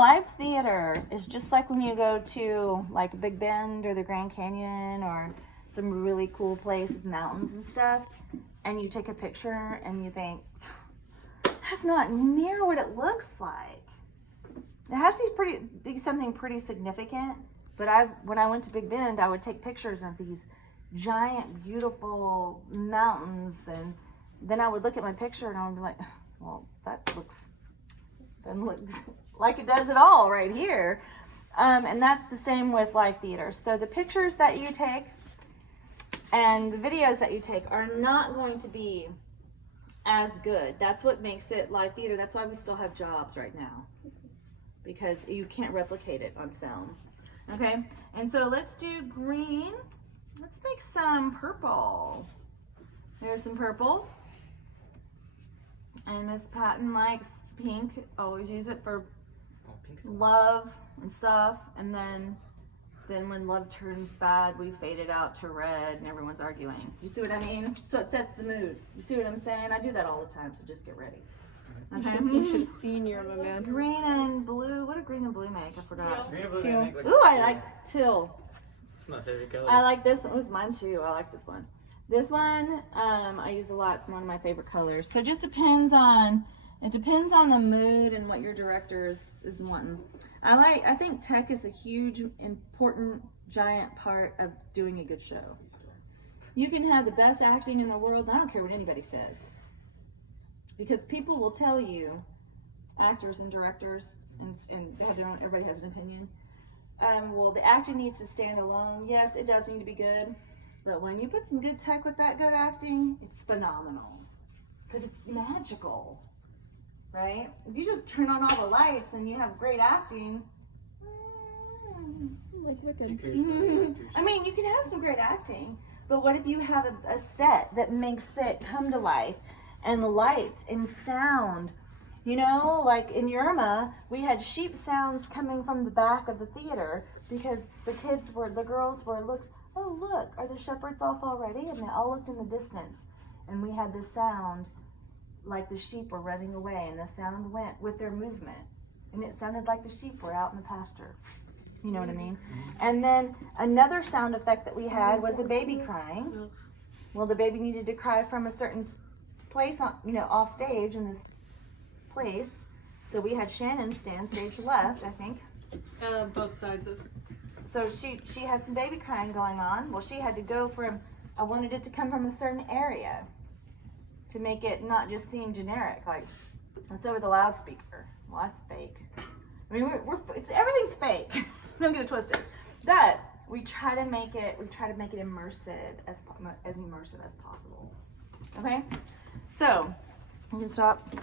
live theater is just like when you go to like Big Bend or the Grand Canyon or some really cool place with mountains and stuff, and you take a picture and you think, that's not near what it looks like. It has to be something pretty significant. But when I went to Big Bend, I would take pictures of these giant, beautiful mountains, and then I would look at my picture and I would be like, well, that doesn't look like it does at all right here. And that's the same with live theater. So the pictures that you take and the videos that you take are not going to be as good. That's what makes it live theater. That's why we still have jobs right now, because you can't replicate it on film. Okay, and so let's do green. Let's make some purple. There's some purple. And Miss Patin likes pink. Always use it for love and stuff. And then when love turns bad, we fade it out to red and everyone's arguing. You see what I mean? So it sets the mood. You see what I'm saying? I do that all the time, so just get ready. Okay. You should senior my man. Green and blue. What do green and blue make? I forgot. Green and blue make like Ooh, I like teal. It's my favorite color. I like this. It was mine too. I like this one. This one I use a lot. It's one of my favorite colors. So it just depends on the mood and what your director is wanting. I think tech is a huge, important, giant part of doing a good show. You can have the best acting in the world, and I don't care what anybody says. Because people will tell you, actors and directors, and they have their own, everybody has an opinion. Well, the acting needs to stand alone. Yes, it does need to be good. But when you put some good tech with that good acting, it's phenomenal. Because it's magical, right? If you just turn on all the lights and you have great acting, Like Wicked. I mean, you can have some great acting, but what if you have a set that makes it come to life, and the lights and sound, you know, like in Yerma, we had sheep sounds coming from the back of the theater because the girls were oh look, are the shepherds off already? And they all looked in the distance, and we had this sound like the sheep were running away, and the sound went with their movement, and it sounded like the sheep were out in the pasture. You know what I mean? And then another sound effect that we had was a baby crying. Well, the baby needed to cry from a certain place on, off stage in this place. So we had Shannon stand stage left, I think. Both sides of. So she had some baby crying going on. Well, she had to go I wanted it to come from a certain area to make it not just seem generic, like it's over the loudspeaker. Well, that's fake. I mean, everything's fake. Don't get it twisted. But we try to make it immersive as immersive as possible. Okay, so you can stop.